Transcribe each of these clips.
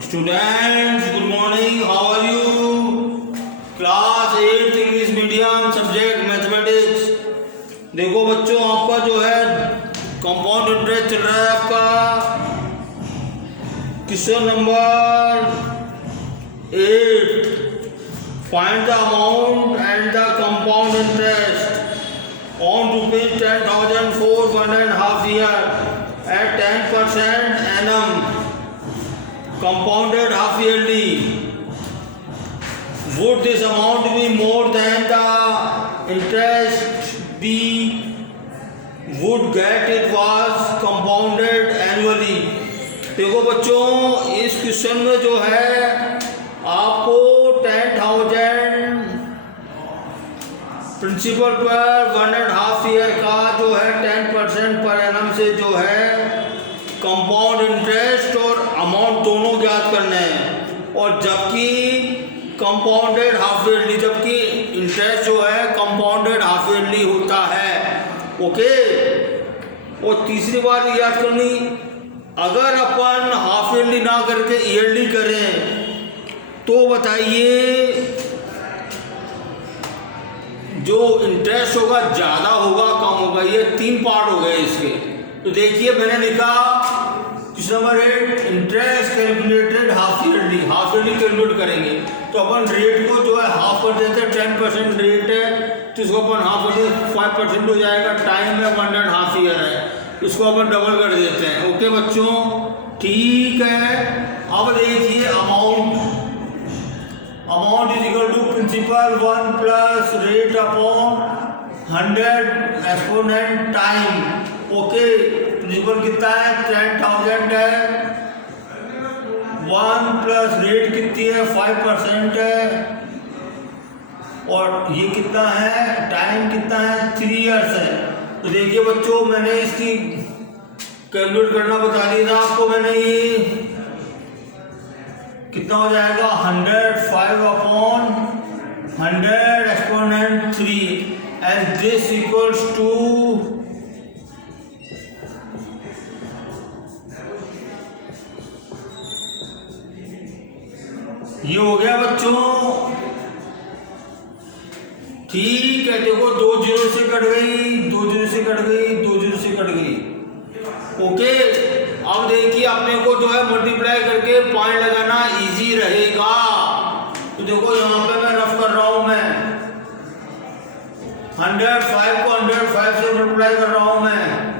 Students, good morning. How are you? Class 8 English medium subject mathematics. देखो बच्चों, आपका जो है कंपाउंड इंटरेस्ट चल रहा है आपका question number 8. Find the amount and the compound interest on rupees 10,000 for 1.5 year at 10% annum. Compounded half yearly. Would this amount be more than the interest we would get it was compounded annually? देखो बच्चों, इस question में जो है आपको 10,000 principal पर 1.5 year का जो है 10% पर एनम से जो है कंपाउंड इंटरेस्ट और अमाउंट दोनों ज्ञात करने हैं. और जबकि कंपाउंडेड हाफ ईयरली, जबकि इंटरेस्ट जो है कंपाउंडेड हाफ ईयरली होता है. ओके. और तीसरी बात याद करनी, अगर अपन हाफ ईयरली ना करके ईयरली करें तो बताइए जो इंटरेस्ट होगा ज़्यादा होगा कम होगा. ये 3 पार्ट हो गए इसके. तो देखिए मैंने लिखा question number 8, interest calculated half yearly. Half yearly calculate करेंगे तो अपन रेट को जो है हाफ कर देते हैं. 10% रेट है तो इसको अपन हाफ कर देते 5% हो जाएगा. टाइम में 1.5 ईयर है, इसको अपन डबल कर देते हैं. ओके बच्चों, ठीक है. अब देखिए amount is equal to principal 1 plus rate upon 100 exponent time. Okay. Principal कितना है? 10,000 है. 1 प्लस रेट कितनी है? 5% है. और ये कितना है? टाइम कितना है? 3 इयर्स है. तो देखिए बच्चों, मैंने इसकी कैलकुलेट करना बता दिया था आपको. मैंने ये कितना हो जाएगा? 105 upon 100 exponent 3 and this equals to ये हो गया बच्चों. ठीक है. देखो 2 जीरो से कट गई, 2 जीरो से कट गई, 2 जीरो से कट गई. ओके. अब देखिए अपने को जो है मल्टीप्लाई करके पॉइंट लगाना इजी रहेगा. तो देखो यहाँ पे मैं रफ कर रहा हूं. मैं 105 को 105 से मल्टीप्लाई कर रहा हूं मैं.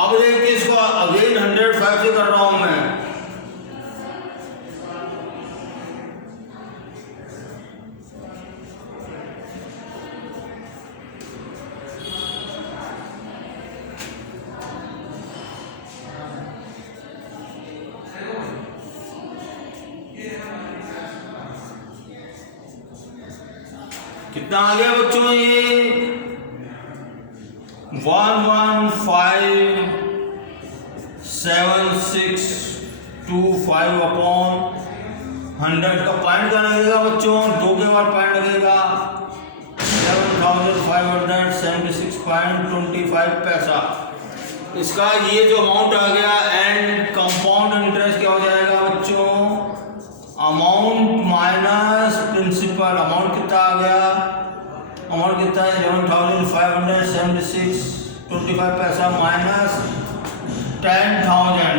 अब देखिए इसको अगेन 105 से कर रहा हूं मैं. कितना आ गया बच्चों? ये 1157625 अपॉन 100 का पॉइंट का लगेगा बच्चों. 2 के बाद पॉइंट लगेगा 7,576.25 पैसा. इसका ये जो अमाउंट आ गया एंड कंपाउंड इंटरेस्ट क्या हो जाएगा बच्चों? Amount minus principal. अमाउंट कितना आ गया? अमाउंट कितना है? 11,576.25 पैसा minus 10,000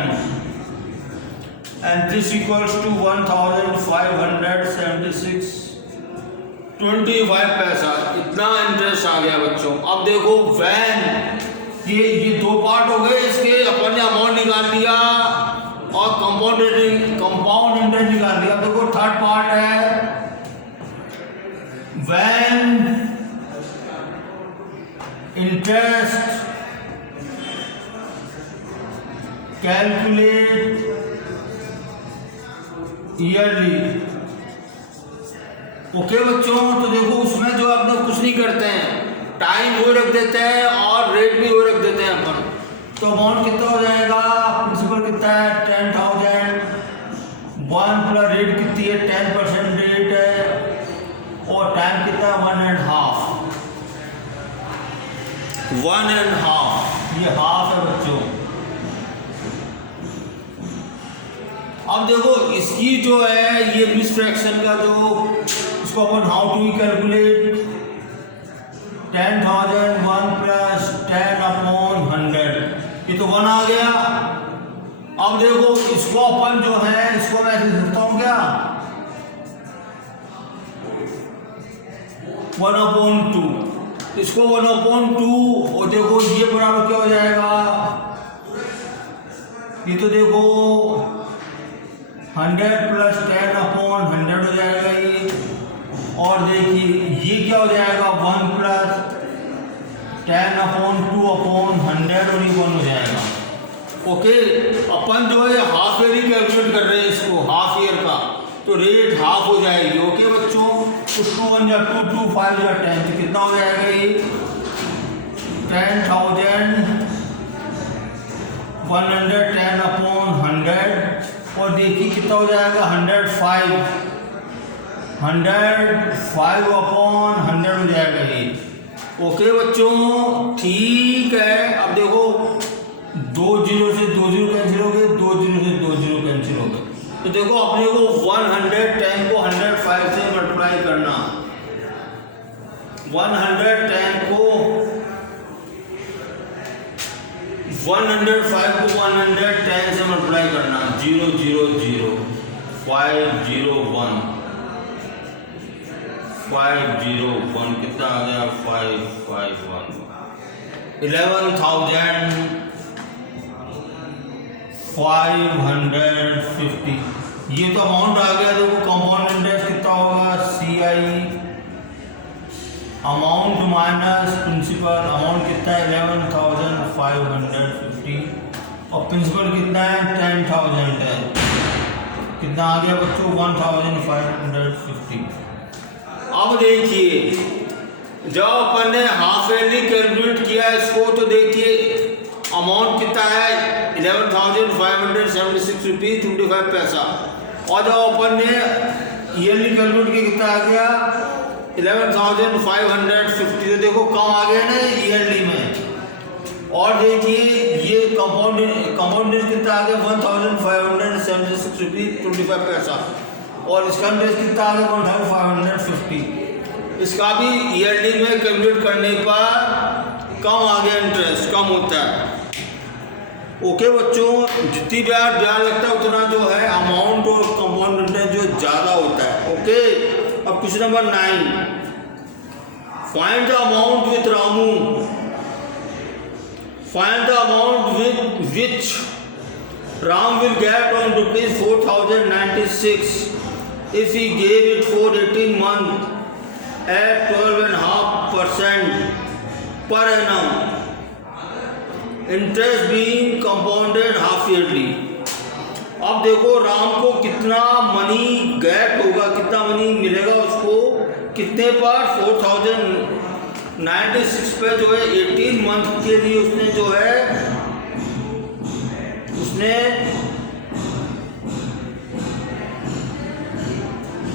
and this equals to 1,576.25 पैसा. इतना इंटरेस्ट आ गया बच्चों. अब देखो वैन ये 2 पार्ट हो गए इसके. अपन ने अमाउंट निकाल लिया और कंपाउंड इंटरेस्ट निकाल लिया. देखो थर्ड पार्ट है when interest calculate yearly. Okay बच्चों, तो देखो उसमें जो अपने कुछ नहीं करते हैं, टाइम वो रख देते हैं और रेट भी वो रख देते हैं अपन. तो अमाउंट कितना हो जाएगा? प्रिंसिपल कितना है? 10,000 वन प्लस रेट कितनी है 10% रेट है और टाइम कितना है 1.5 ये हाफ है बच्चों। अब देखो इसकी जो है ये मिस फ्रैक्शन का जो इसको अपन हाउ टू कैलकुलेट 10,000 1 प्लस 10/100 ये तो 1 आ गया। अब देखो इसको अपन जो है इसको मैं ऐसे लिखता हूं क्या 1/2 इसको 1/2 और देखो ये बराबर क्या हो जाएगा ये तो देखो 100 प्लस 10/100 हो जाएगा ये। और देखिए ये क्या हो जाएगा 1 प्लस 10/2/100 और ये 1 हो जाएगा। ओके अपन जो है हाफ ईयर ही कैलकुलेट कर रहे हैं इसको हाफ ईयर का तो रेट हाफ हो जाएगी। ओके बच्चों तो 2 1 जा 2 2 5 जा 10 तो कितना हो जाएगा ये 10,000 100 10/100 और देखिए कितना हो जाएगा 105/100 हो जाएगा ये। ओके बच्चों ठीक है। अब देखो 2 0 से 2 0 कैंसिल हो गए 2 0 से 2 0 कैंसिल हो गए तो देखो अपने को 110 को 105 से मल्टीप्लाई करना 110 को 105 को 110 से मल्टीप्लाई करना 0 0 0 5 0 1 5 0 1 कितना आ गया 5 5 1 11,550 ये तो अमाउंट आ गया। देखो कंपाउंड इंटरेस्ट कितना होगा CI amount minus principal amount कितना है 11,550 और प्रिंसिपल कितना है 10,000 है कितना आ गया बच्चों 1,550। अब देखिए जब अपन ने हाफ ईयरली कैलकुलेट किया इसको तो देखिए अमाउंट कितना है 11,576 रुपीज 25 पैसा और जब अपन ने ईयरली कैलकुलेट किया कितना आ गया 11,550 तो देखो कम आ गया ना ईयरली में। और देखिए ये कंपाउंड कितना आ गया 1,576 रुपीज 25 पैसा और इसका इंटरेस्ट कितना आ गया 1,550 इसका भी ईयरली में कैलकुलेट करने पर कम आ गया इंटरेस्ट कम होता है। ओके बच्चों जितनी बार ध्यान लगता है उतना जो है अमाउंट और कंपाउंड इंटरेस्ट जो ज़्यादा होता है। ओके अब question number 9 find the amount with Ramu find the amount with which Ram will get on rupees 4,096 if he gave it for 18 months at 12.5% per annum. Interest being compounded half yearly. अब देखो राम को कितना money gate होगा कितना money मिलेगा उसको कितने पर 4,096 पे जो है 18 मंथ के लिए उसने जो है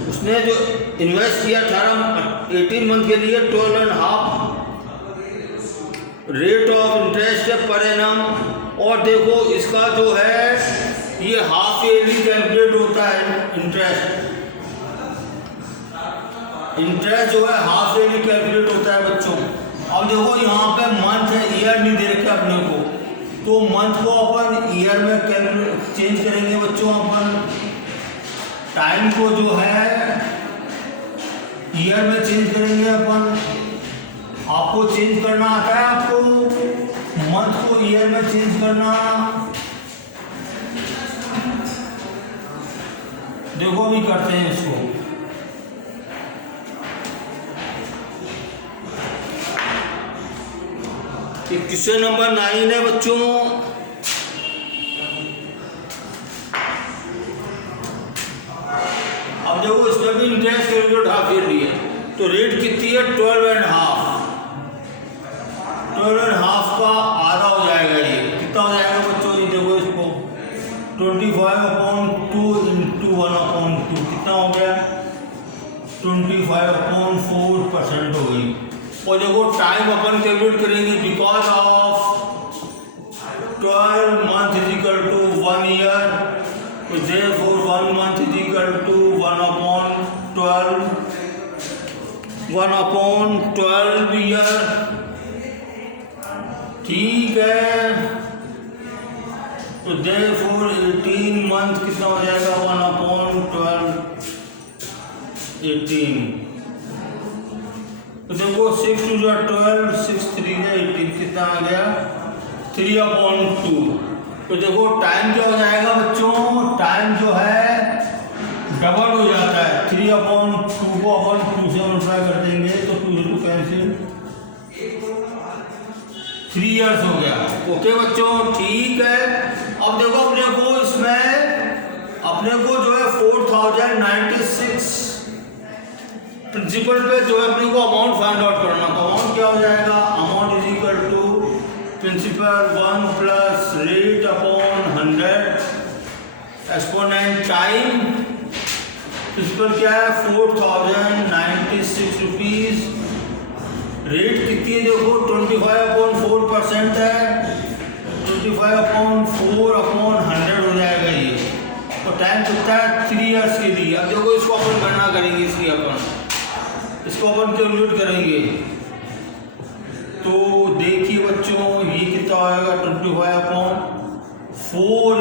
उसने जो इन्वेस्ट किया 18 मंथ के लिए 12.5 रेट ऑफ इंटरेस्ट है पर एनम। और देखो इसका जो है ये हाफ ईयरली कैलकुलेट होता है इंटरेस्ट जो है हाफ ईयरली कैलकुलेट होता है बच्चों। अब देखो यहाँ पे मंथ है ईयर नहीं दे रखे अपने को तो मंथ को अपन ईयर में चेंज करेंगे बच्चों। अपन टाइम को जो है ईयर में चेंज करेंगे अपन। आपको चेंज करना आता है आपको मंथ को ईयर में चेंज करना। देखो भी करते हैं इसको। क्वेश्चन नंबर 9 है बच्चों। अब देखो इसमें भी इंटरेस्ट कैलकुलेट हाफ ईयरली है तो रेट कितनी है 12.5 का आधा हो जाएगा। ये कितना हो जाएगा बच्चों ये देखो इसको 25/2 × 1/5 2 कितना हो गया 25/4% हो गई। और देखो टाइम अपन कैलकुलेट करेंगे because of 12 month is equal to 1 year, so therefore 1 month is equal to 1/12 year। ठीक है, तो therefore 18 month कितना हो जाएगा 1/12 18। तो देखो 6 2 12 6 3 18 कितना आ गया 3/2। तो देखो टाइम क्या हो जाएगा बच्चों, टाइम जो है डबल हो जाता है। 3/2 को अपन 2 से मल्टीप्लाई कर देंगे तो 2 से 2 कैंसिल, 3 इयर्स हो गया। ओके बच्चों, ठीक है। अब देखो अपने को इसमें अपने को जो है 4096 प्रिंसिपल पे जो है अपने को अमाउंट फाइंड आउट करना। तो अमाउंट क्या हो जाएगा, amount is equal to principal 1 plus rate upon 100 exponent time. Principal क्या है 4096 रुपीज। रेट कितनी है देखो 25/4% है, 25/4/100 हो जाएगा ये। तो टाइम कितना है 3 इयर्स के लिए। अब देखो इसको अपन गणना करेंगे, इसकी इसको अपन कैलकुलेट करेंगे। तो देखिए बच्चों ये कितना आएगा 25/4 ×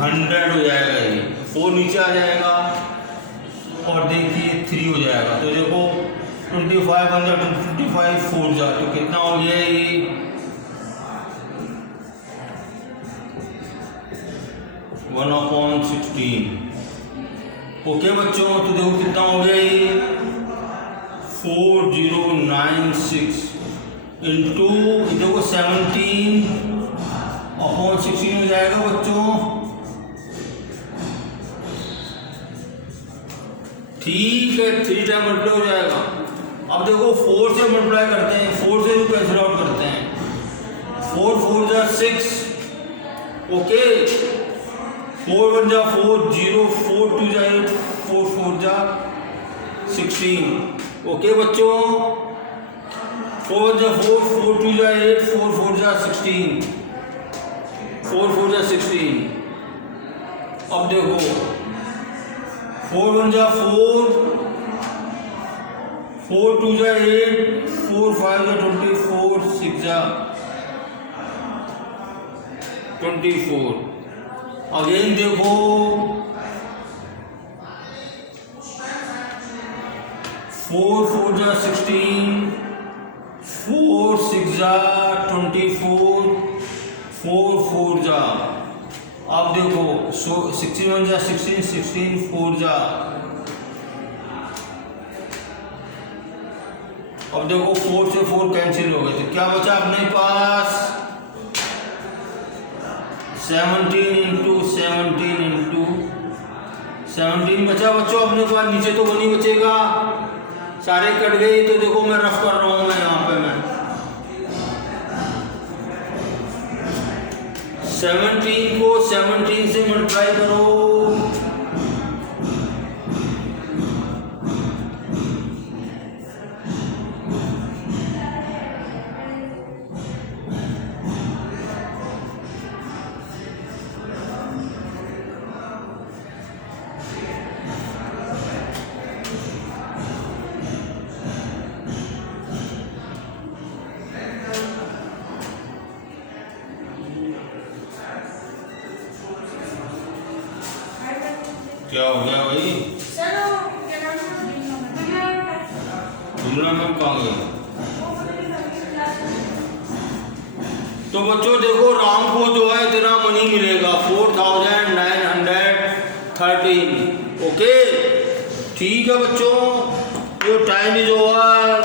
100 हो जाएगा। ये 4 नीचे आ जाएगा और देखिए 3 हो जाएगा। तो देखो 25 × 25 4 जा, तो कितना हो गया ये 1/16। ओके बच्चों, तो देखो कितना हो गया ये 4096 इंटू देखो 17/16 हो जाएगा बच्चों। ठीक है, 3 टाइम मल्टीप्लाई हो जाएगा। अब देखो 4 से मल्टीप्लाई करते हैं, 4 से भी कैंसिल आउट करते हैं। 4 4 जा 6, ओके 4 1 जा 4 0 4 2 जा 8 4 4 जा 16। ओके बच्चों 4 1 जा 4 4 2 जा 8 4 4 जा 16 4 4 जा 16। अब देखो 4 1 जा 4 4 2 जा 8 4 5 जा 24 6 जा 24। अगेन देखो 4 4 जा 16 4 6 जा 24 4 4 जा। अब देखो 61 जा 16 16 4 जा। अब देखो 4 से 4 कैंसिल हो गए, तो क्या बचा अपने पास 17 × 17 बचा बच्चों अपने पास। नीचे तो वो नहीं बचेगा, सारे कट गए। तो देखो मैं रफ कर रहा हूं, मैं यहाँ पे मैं 17 को 17 से मल्टीप्लाई करो। क्या हो गया भाई, मैम कहाँ गए? तो बच्चों देखो राम को जो है इतना मनी मिलेगा 4913। ओके ठीक है बच्चों, जो टाइम इज ओवर।